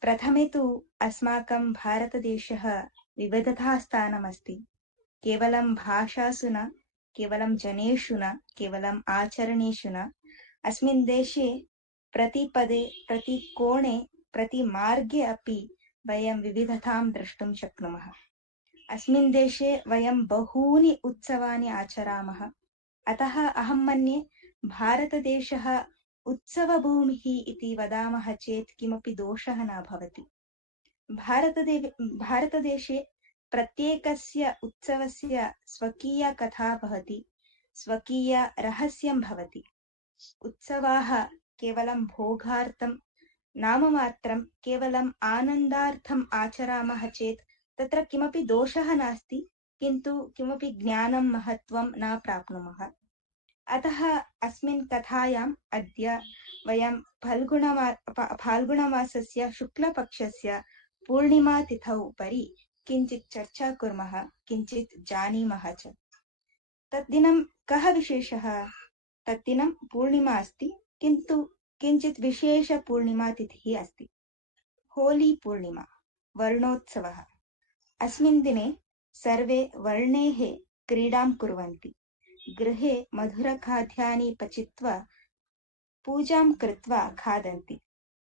प्रथमे तु अस्माकं भारतदेशः विविधतास्थानमस्ति। केवलं भाषासु न, केवलं जनेषु न, केवलम् आचरणेषु न, अस्मिन् देशे प्रतिपदे, प्रतिकोणे, प्रतिमार्गे अपि वयं विविधतां द्रष्टुं शक्नुमः। अस्मिन् देशे वयं बहूनि उत्सवानि आचरामः। अतः अहं मन्ये भारतदेशः उत्सवभूमिः इति वदामः चेत् किमपि दोषः न भवति। भारतदेशे प्रत्येकस्य उत्सवस्य स्वकीया कथा भवति, स्वकीय रहस्यं भवति। उत्सवाः केवलं भोगार्थं नाममात्रं, केवलम् आनन्दार्थम् आचरामः चेत् तत्र किमपि दोषः नास्ति, किन्तु किमपि ज्ञानं महत्त्वं न प्राप्नुमः। अतः अस्मिन् कथायाम् अद्य वयं फाल्गुणमासस्य शुक्लपक्षस्य पूर्णिमातिथौ उपरि किञ्चित् चर्चा कुर्मः, किञ्चित् जानीमः च। तद्दिनं कः विशेषः? तद्दिनं पूर्णिमा अस्ति, किन्तु किञ्चित् विशेषपूर्णिमातिथिः अस्ति। होली पूर्णिमा, वर्णोत्सवः। अस्मिन् दिने सर्वे वर्णेः क्रीडां कुर्वन्ति। गृहे मधुरखाद्यानि पचित्वा पूजां कृत्वा खादन्ति।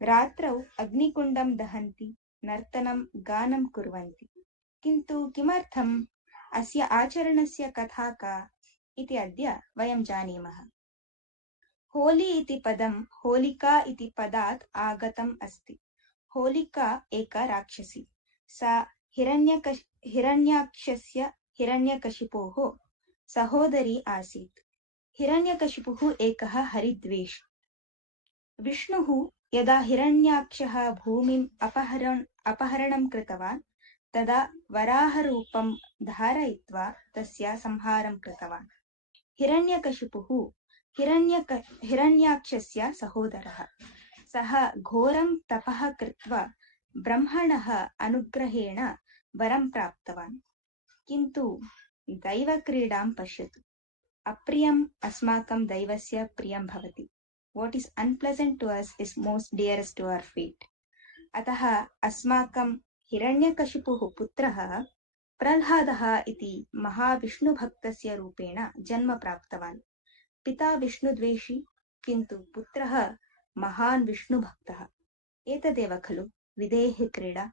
रात्रौ अग्निकुण्डं दहन्ति, नर्तनं गानं कुर्वन्ति। किन्तु किमर्थम् अस्य आचरणस्य कथा का इति अद्य वयं जानीमः। होली इति पदं होलिका इति पदात् आगतम् अस्ति। होलिका एका राक्षसी। सा हिरण्यकशिपोः सहोदरी आसीत्। हिरण्यकशिपुः एकः हरिद्वेषी। विष्णुः यदा हिरण्याक्षः भूमिम् अपहरणं कृतवान्, तदा वराहरूपं धारयित्वा तस्य संहारं कृतवान्। हिरण्यकशिपुः हिरण्याक्षस्य सहोदरः। सः घोरं तपः कृत्वा ब्रह्मणः अनुग्रहेण वरं प्राप्तवान्। किन्तु दैवक्रीडां पश्यतु। अप्रियम् अस्माकं दैवस्य प्रियं भवति। What is unpleasant to us is most dearest to our feet. अतः अस्माकं हिरण्यकशिपुः पुत्रः प्रह्लादः इति महाविष्णुभक्तस्य रूपेण जन्म प्राप्तवान्। पिता विष्णुद्वेषी, किन्तु पुत्रः महान् विष्णुभक्तः। एतदेव खलु विदेः क्रीडा।